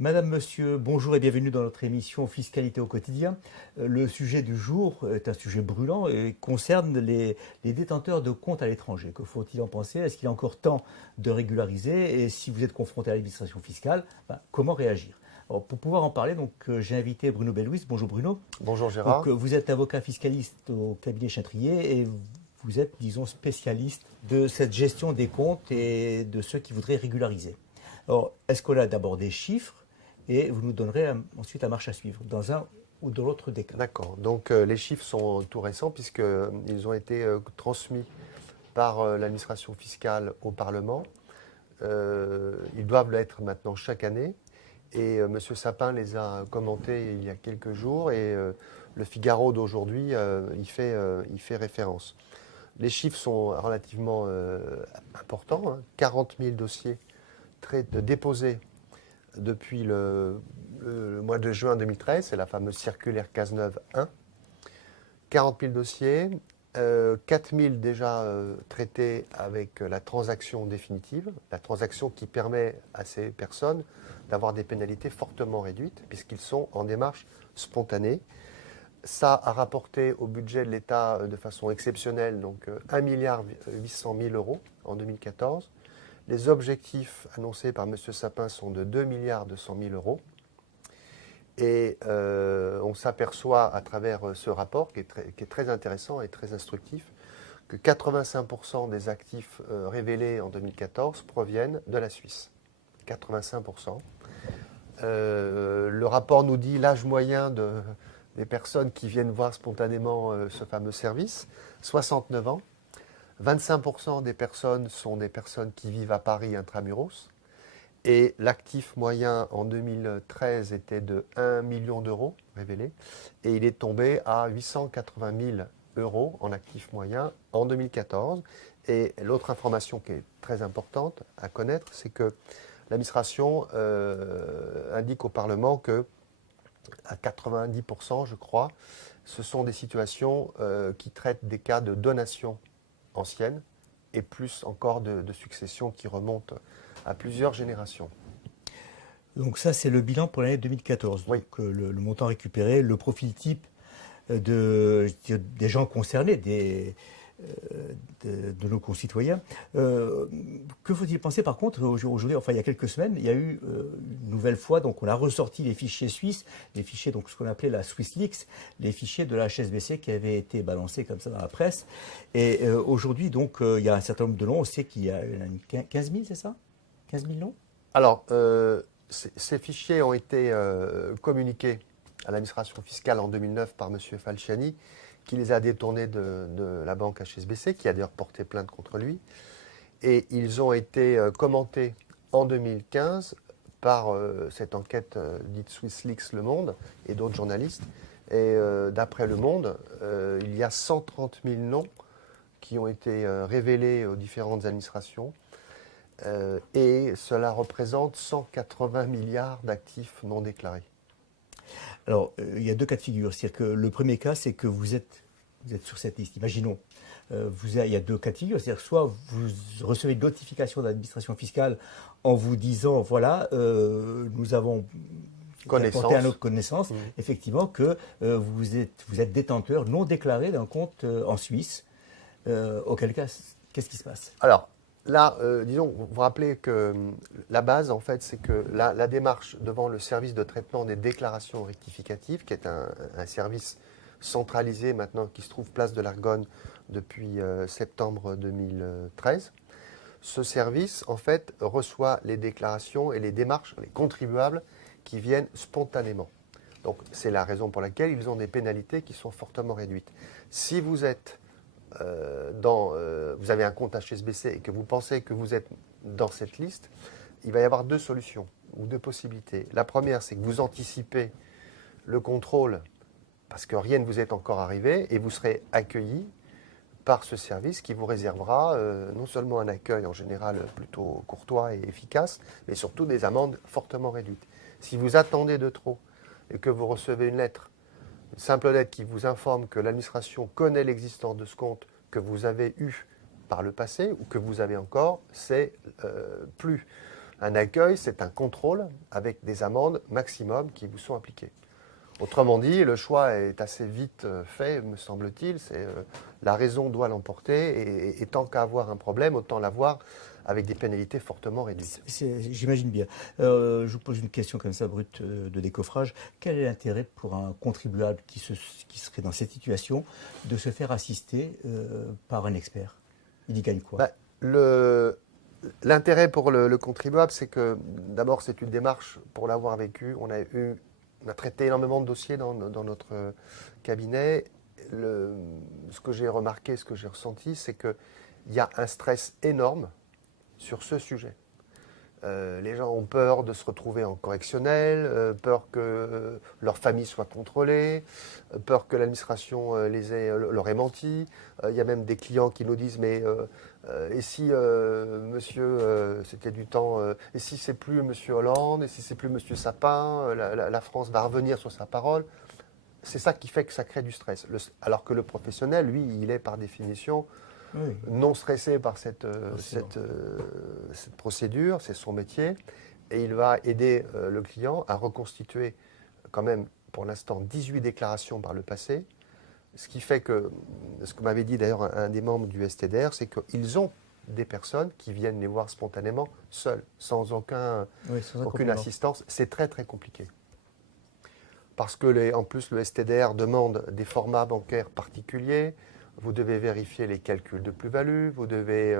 Madame, Monsieur, bonjour et bienvenue dans notre émission Fiscalité au quotidien. Le sujet du jour est un sujet brûlant et concerne les détenteurs de comptes à l'étranger. Que faut-il en penser? Est-ce qu'il est encore temps de régulariser? Et si vous êtes confronté à l'administration fiscale, comment réagir? Alors, pour pouvoir en parler, j'ai invité Bruno Bellouis. Bonjour Bruno. Bonjour Gérard. Vous êtes avocat fiscaliste au cabinet Chatrier et vous êtes, disons, spécialiste de cette gestion des comptes et de ceux qui voudraient régulariser. Alors, est-ce qu'on a d'abord des chiffres et vous nous donnerez ensuite la marche à suivre dans un ou dans l'autre des cas? D'accord. Donc les chiffres sont tout récents puisqu'ils ont été transmis par l'administration fiscale au Parlement. Ils doivent l'être maintenant chaque année. Et M. Sapin les a commentés il y a quelques jours et le Figaro d'aujourd'hui y fait référence. Les chiffres sont relativement importants, hein. 40 000 dossiers déposés depuis le mois de juin 2013, c'est la fameuse circulaire Cazeneuve 1. 40 000 dossiers, 4 000 déjà traités avec la transaction définitive, la transaction qui permet à ces personnes d'avoir des pénalités fortement réduites puisqu'ils sont en démarche spontanée. Ça a rapporté au budget de l'État de façon exceptionnelle, donc 1,8 milliard en 2014. Les objectifs annoncés par M. Sapin sont de 2,2 milliards. Et on s'aperçoit à travers ce rapport, qui est très intéressant et très instructif, que 85% des actifs révélés en 2014 proviennent de la Suisse. 85%. Le rapport nous dit l'âge moyen des personnes qui viennent voir spontanément ce fameux service, 69 ans. 25% des personnes sont des personnes qui vivent à Paris intramuros. Et l'actif moyen en 2013 était de 1 million d'euros révélés. Et il est tombé à 880 000 euros en actif moyen en 2014. Et l'autre information qui est très importante à connaître, c'est que l'administration indique au Parlement que, à 90%, je crois, ce sont des situations qui traitent des cas de donation ancienne et plus encore de succession qui remonte à plusieurs générations. Donc ça, c'est le bilan pour l'année 2014. Oui. Donc le montant récupéré, le profil type des gens concernés, de nos concitoyens. Que faut-il penser par contre aujourd'hui, enfin il y a quelques semaines, il y a eu une nouvelle fois, donc on a ressorti les fichiers suisses, les fichiers, donc ce qu'on appelait la SwissLeaks, les fichiers de la HSBC qui avaient été balancés comme ça dans la presse. Et aujourd'hui, donc il y a un certain nombre de noms, on sait qu'il y a 15 000, c'est ça? 15 000 noms? Alors, ces fichiers ont été communiqués à l'administration fiscale en 2009 par M. Falciani, qui les a détournés de la banque HSBC, qui a d'ailleurs porté plainte contre lui. Et ils ont été commentés en 2015 par cette enquête dite SwissLeaks Le Monde et d'autres journalistes. Et d'après Le Monde, il y a 130 000 noms qui ont été révélés aux différentes administrations. Et cela représente 180 milliards d'actifs non déclarés. Alors, il y a deux cas de figure. C'est-à-dire que le premier cas, c'est que vous êtes sur cette liste. Imaginons, il y a deux cas de figure. C'est-à-dire soit vous recevez une notification de l'administration fiscale en vous disant, voilà, nous avons apporté à notre connaissance, effectivement, que vous êtes détenteur non déclaré d'un compte en Suisse. Auquel cas, qu'est-ce qui se passe? Alors, là, disons, vous vous rappelez que la base, en fait, c'est que la démarche devant le service de traitement des déclarations rectificatives, qui est un service centralisé maintenant qui se trouve place de l'Argonne depuis septembre 2013, ce service, en fait, reçoit les déclarations et les démarches, les contribuables qui viennent spontanément. Donc, c'est la raison pour laquelle ils ont des pénalités qui sont fortement réduites. Si vous êtes vous avez un compte HSBC et que vous pensez que vous êtes dans cette liste, il va y avoir deux solutions ou deux possibilités. La première, c'est que vous anticipez le contrôle parce que rien ne vous est encore arrivé et vous serez accueilli par ce service qui vous réservera non seulement un accueil en général plutôt courtois et efficace, mais surtout des amendes fortement réduites. Si vous attendez de trop et que vous recevez une simple lettre qui vous informe que l'administration connaît l'existence de ce compte que vous avez eu par le passé ou que vous avez encore, c'est plus Un accueil, c'est un contrôle avec des amendes maximum qui vous sont appliquées. Autrement dit, le choix est assez vite fait, me semble-t-il. La raison doit l'emporter et tant qu'à avoir un problème, autant l'avoir avec des pénalités fortement réduites. J'imagine bien. Je vous pose une question comme ça, brute de décoffrage. Quel est l'intérêt pour un contribuable qui serait dans cette situation de se faire assister par un expert? Il y gagne quoi? L'intérêt pour le contribuable, c'est que d'abord, c'est une démarche, pour l'avoir vécu, on a traité énormément de dossiers dans notre cabinet. Ce que j'ai remarqué, ce que j'ai ressenti, c'est qu'il y a un stress énorme sur ce sujet. Les gens ont peur de se retrouver en correctionnel, peur que leur famille soit contrôlée, peur que l'administration leur ait menti. Il y a même des clients qui nous disent mais et si monsieur c'était du temps et si c'est plus monsieur Hollande et si c'est plus monsieur Sapin, la France va revenir sur sa parole. C'est ça qui fait que ça crée du stress. Alors que le professionnel, lui, il est par définition non stressé par cette procédure, c'est son métier, et il va aider le client à reconstituer quand même pour l'instant 18 déclarations par le passé, ce qui fait que, ce que m'avait dit d'ailleurs un des membres du STDR, c'est qu'ils ont des personnes qui viennent les voir spontanément, seules, sans aucune assistance. C'est très très compliqué. Parce que en plus le STDR demande des formats bancaires particuliers. Vous devez vérifier les calculs de plus-value, vous devez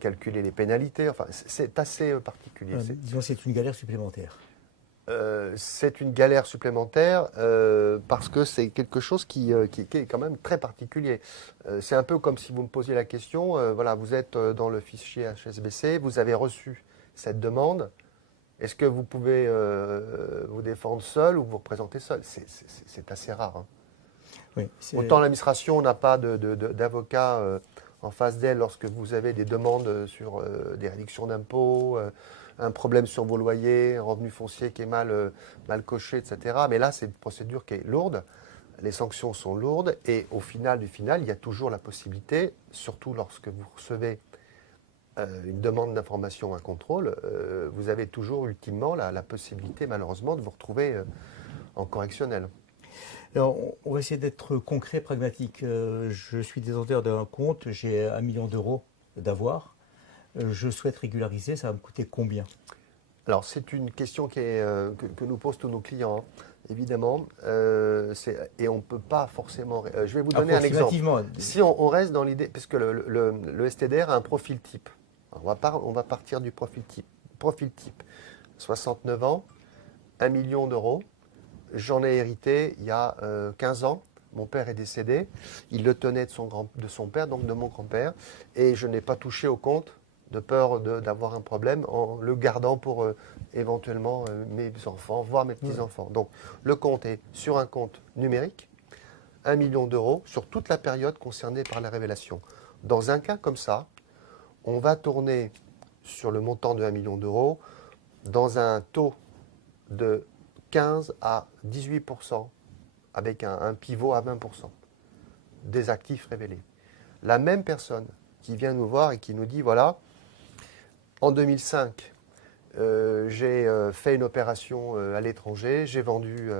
calculer les pénalités. Enfin, c'est assez particulier. Disons, c'est une galère supplémentaire. C'est une galère supplémentaire parce que c'est quelque chose qui est quand même très particulier. C'est un peu comme si vous me posiez la question, voilà, vous êtes dans le fichier HSBC, vous avez reçu cette demande. Est-ce que vous pouvez vous défendre seul ou vous représenter seul? C'est assez rare. Hein. Oui, autant l'administration n'a pas d'avocat en face d'elle lorsque vous avez des demandes sur des réductions d'impôts, un problème sur vos loyers, un revenu foncier qui est mal coché, etc. Mais là, c'est une procédure qui est lourde, les sanctions sont lourdes et au final du final, il y a toujours la possibilité, surtout lorsque vous recevez une demande d'information, un contrôle, vous avez toujours ultimement la possibilité malheureusement de vous retrouver en correctionnel. Alors, on va essayer d'être concret, pragmatique. Je suis détenteur d'un compte, j'ai 1 million d'euros d'avoir. Je souhaite régulariser, ça va me coûter combien? Alors, c'est une question que nous posent tous nos clients, hein, évidemment. Et on ne peut pas forcément... je vais vous donner un exemple. Si on reste dans l'idée, puisque le STDR a un profil type. On va partir du profil type. Profil type, 69 ans, 1 million d'euros. J'en ai hérité il y a 15 ans. Mon père est décédé. Il le tenait de son père, donc de mon grand-père. Et je n'ai pas touché au compte de peur d'avoir un problème en le gardant pour éventuellement mes enfants, voire mes petits-enfants. Donc le compte est sur un compte numérique, 1 million d'euros sur toute la période concernée par la révélation. Dans un cas comme ça, on va tourner sur le montant de 1 million d'euros dans un taux de 15 à 18% avec un pivot à 20% des actifs révélés. La même personne qui vient nous voir et qui nous dit, voilà, en 2005, j'ai fait une opération à l'étranger, j'ai vendu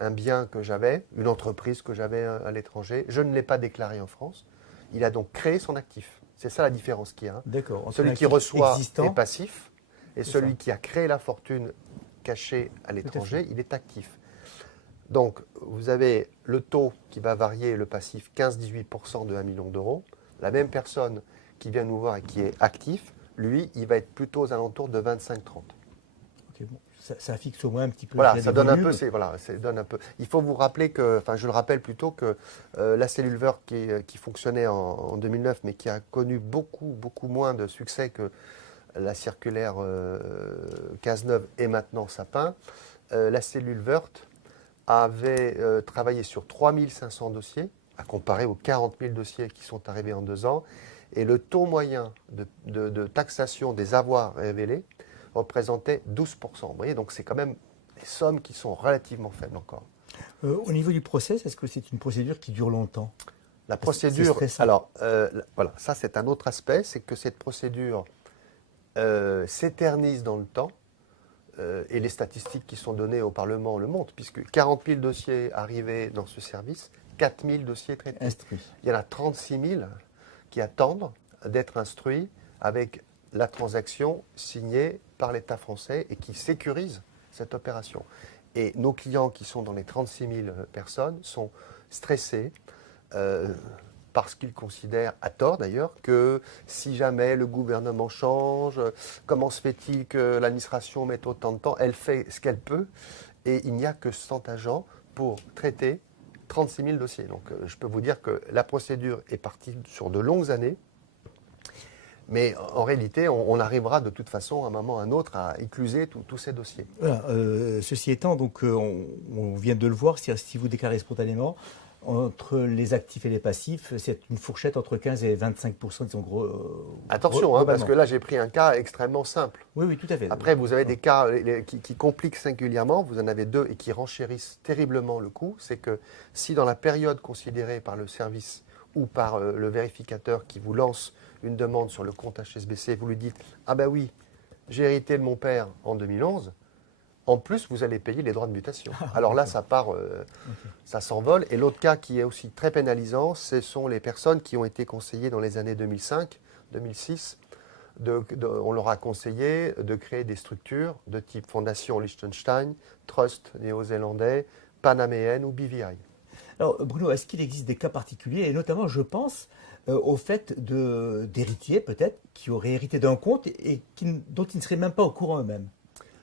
un bien que j'avais, une entreprise que j'avais à l'étranger, je ne l'ai pas déclaré en France, il a donc créé son actif. C'est ça la différence qu'il y a. D'accord. Celui qui reçoit est passif et celui qui a créé la fortune cachée à l'étranger, il est actif. Donc, vous avez le taux qui va varier, le passif, 15-18% de 1 million d'euros. La même personne qui vient nous voir et qui est actif, lui, il va être plutôt aux alentours de 25-30. Okay, bon. Ça fixe au moins un petit peu. Voilà, ça donne un peu, ça donne un peu. Il faut vous rappeler que, enfin, je le rappelle plutôt que la cellule Wörth qui fonctionnait en 2009, mais qui a connu beaucoup moins de succès que la circulaire Cazeneuve et maintenant Sapin, la cellule Wörth avait travaillé sur 3500 dossiers, à comparer aux 40 000 dossiers qui sont arrivés en 2 ans, et le taux moyen de taxation des avoirs révélés représentait 12%. Vous voyez, donc c'est quand même des sommes qui sont relativement faibles encore. Au niveau du process, est-ce que c'est une procédure qui dure longtemps? La procédure, alors voilà, ça c'est un autre aspect, c'est que cette procédure s'éternise dans le temps, et les statistiques qui sont données au Parlement le montrent, puisque 40 000 dossiers arrivés dans ce service, 4 000 dossiers traités. Instruit. Il y en a 36 000 qui attendent d'être instruits avec la transaction signée par l'État français et qui sécurise cette opération. Et nos clients qui sont dans les 36 000 personnes sont stressés parce qu'ils considèrent, à tort d'ailleurs, que si jamais le gouvernement change, comment se fait-il que l'administration mette autant de temps? Elle fait ce qu'elle peut et il n'y a que 100 agents pour traiter 36 000 dossiers. Donc je peux vous dire que la procédure est partie sur de longues années. Mais en réalité, on arrivera de toute façon, à un moment ou à un autre, à écluser tous ces dossiers. Voilà, ceci étant, donc, on vient de le voir, si vous déclarez spontanément, entre les actifs et les passifs, c'est une fourchette entre 15 et 25%, disons gros. Attention, parce que là, j'ai pris un cas extrêmement simple. Oui, oui, tout à fait. Après, vous avez des cas qui compliquent singulièrement, vous en avez deux et qui renchérissent terriblement le coût. C'est que si dans la période considérée par le service ou par le vérificateur qui vous lance une demande sur le compte HSBC, vous lui dites « Ah ben oui, j'ai hérité de mon père en 2011 », en plus, vous allez payer les droits de mutation. Alors là, ça part, ça s'envole. Et l'autre cas qui est aussi très pénalisant, ce sont les personnes qui ont été conseillées dans les années 2005, 2006. On leur a conseillé de créer des structures de type Fondation Liechtenstein, Trust néo-zélandais, panaméenne ou BVI. Alors Bruno, est-ce qu'il existe des cas particuliers, et notamment je pense au fait d'héritiers peut-être, qui auraient hérité d'un compte et dont ils ne seraient même pas au courant eux-mêmes?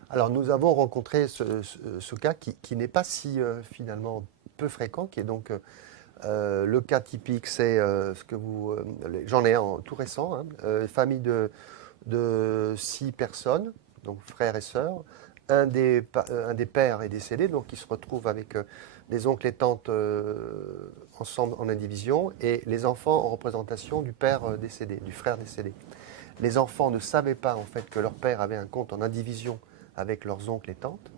Alors nous avons rencontré ce cas qui n'est pas si finalement peu fréquent, qui est donc le cas typique, c'est ce que vous... j'en ai un tout récent, hein, famille de 6 personnes, donc frères et sœurs. Un des pères est décédé, donc ils se retrouvent avec les oncles et tantes ensemble en indivision, et les enfants en représentation du père décédé, du frère décédé. Les enfants ne savaient pas en fait que leur père avait un compte en indivision avec leurs oncles et tantes.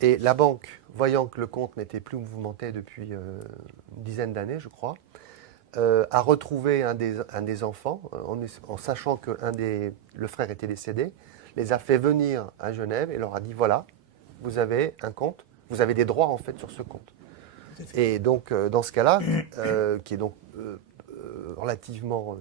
Et la banque, voyant que le compte n'était plus mouvementé depuis une dizaine d'années, je crois, a retrouvé un des enfants, en sachant que le frère était décédé, les a fait venir à Genève et leur a dit, voilà, vous avez un compte, vous avez des droits en fait sur ce compte. Et donc, dans ce cas-là, qui est donc relativement...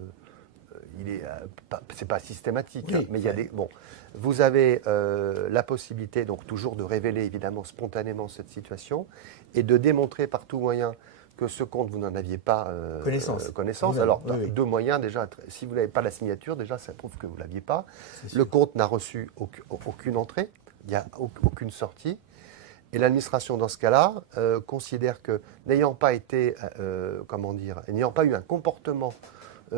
c'est pas systématique, oui, hein, mais il y a des... Bon, vous avez la possibilité, donc toujours de révéler évidemment spontanément cette situation et de démontrer par tout moyen que ce compte, vous n'en aviez pas connaissance. Alors, oui. Deux moyens, déjà, si vous n'avez pas la signature, déjà, ça prouve que vous ne l'aviez pas. Le compte n'a reçu aucune entrée, il n'y a aucune sortie. Et l'administration, dans ce cas-là, considère que n'ayant pas été, n'ayant pas eu un comportement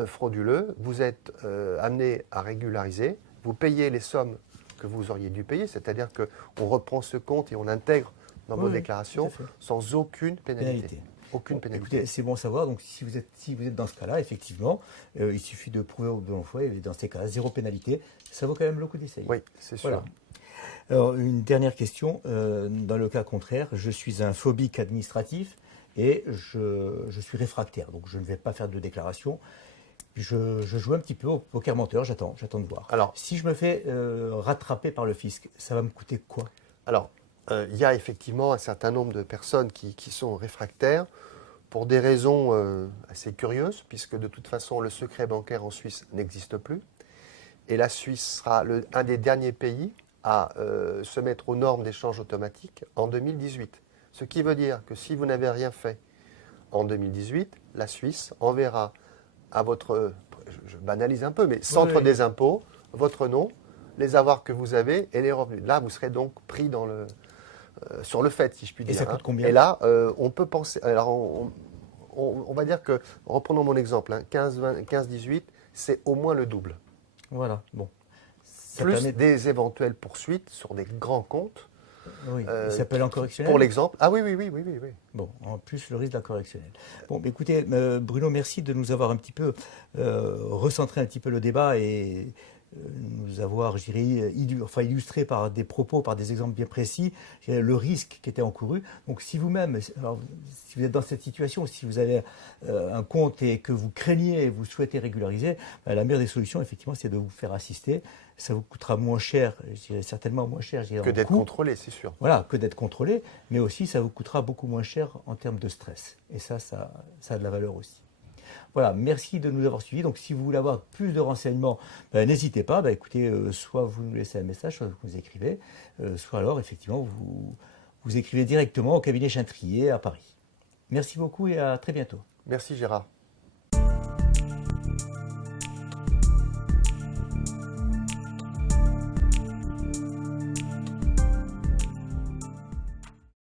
frauduleux, vous êtes amené à régulariser, vous payez les sommes que vous auriez dû payer, c'est-à-dire qu'on reprend ce compte et on l'intègre dans vos déclarations sans aucune pénalité. Aucune pénalité. Écoutez, c'est bon à savoir. Donc, si vous êtes dans ce cas-là, effectivement, il suffit de prouver au bon foi, et dans ces cas-là, zéro pénalité. Ça vaut quand même le coup d'essayer. Oui, c'est sûr. Voilà. Alors, une dernière question. Dans le cas contraire, je suis un phobique administratif et je suis réfractaire. Donc, je ne vais pas faire de déclaration. Je joue un petit peu au poker menteur, j'attends de voir. Alors, si je me fais rattraper par le fisc, ça va me coûter quoi? Alors, il y a effectivement un certain nombre de personnes qui sont réfractaires pour des raisons assez curieuses, puisque de toute façon, le secret bancaire en Suisse n'existe plus. Et la Suisse sera un des derniers pays à se mettre aux normes d'échange automatique en 2018. Ce qui veut dire que si vous n'avez rien fait en 2018, la Suisse enverra à votre, je banalise un peu, mais centre des impôts, votre nom, les avoirs que vous avez et les revenus. Là, vous serez donc pris sur le fait, si je puis dire. Et ça coûte combien? Et là, on peut penser... Alors, on va dire que, reprenons mon exemple, 15-18, c'est au moins le double. Voilà, bon. Plus des éventuelles poursuites sur des grands comptes. Oui, ça s'appelle en correctionnel. Pour l'exemple. Ah oui. Bon, en plus, le risque de la correctionnelle. Bon, écoutez, Bruno, merci de nous avoir un petit peu recentré un petit peu le débat et nous avoir, je dirais, illustré par des propos, par des exemples bien précis, je dirais, le risque qui était encouru. Donc si vous-même, si vous êtes dans cette situation, si vous avez un compte et que vous craignez et vous souhaitez régulariser, la meilleure des solutions, effectivement, c'est de vous faire assister. Ça vous coûtera moins cher, je dirais certainement moins cher, je dirais, Que en d'être coût. contrôlé, c'est sûr. Voilà, que d'être contrôlé, mais aussi ça vous coûtera beaucoup moins cher en termes de stress. Et ça a de la valeur aussi. Voilà, merci de nous avoir suivis. Donc, si vous voulez avoir plus de renseignements, n'hésitez pas. Écoutez, soit vous nous laissez un message, soit vous nous écrivez, soit alors, effectivement, vous écrivez directement au cabinet Chaintrier à Paris. Merci beaucoup et à très bientôt. Merci Gérard.